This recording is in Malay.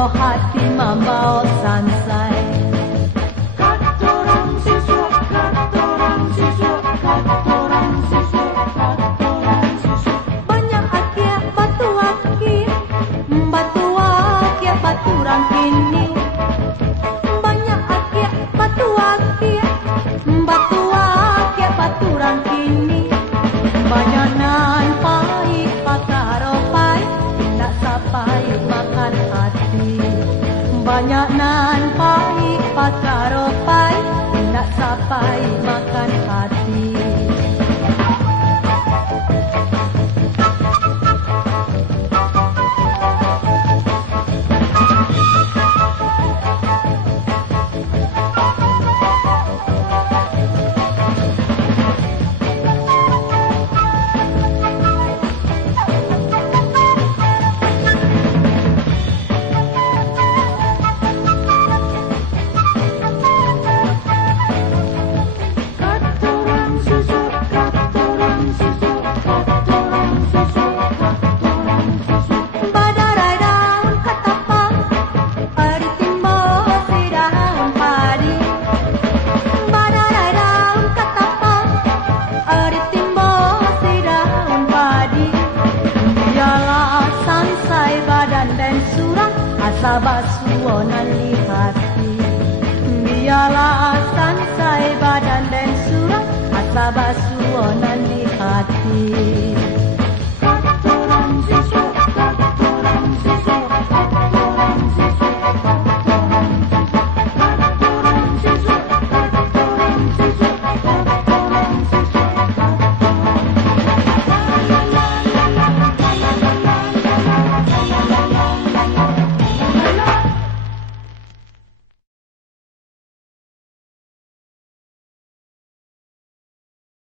Uro hati membawa sansai. Katorang siswa, katorang siswa, katorang siswa, katorang siswa. Banyak akia batu akia baturang kini. Banyak akia batu akia baturang kini. Banyak nan pahit pakaropai, tak sapai makan hati. Banyak nan pahit pakaropai, tak sapai makan hati. Basuonan di hati. Biarlah sansai badan dan surat, asa basuonan di hati.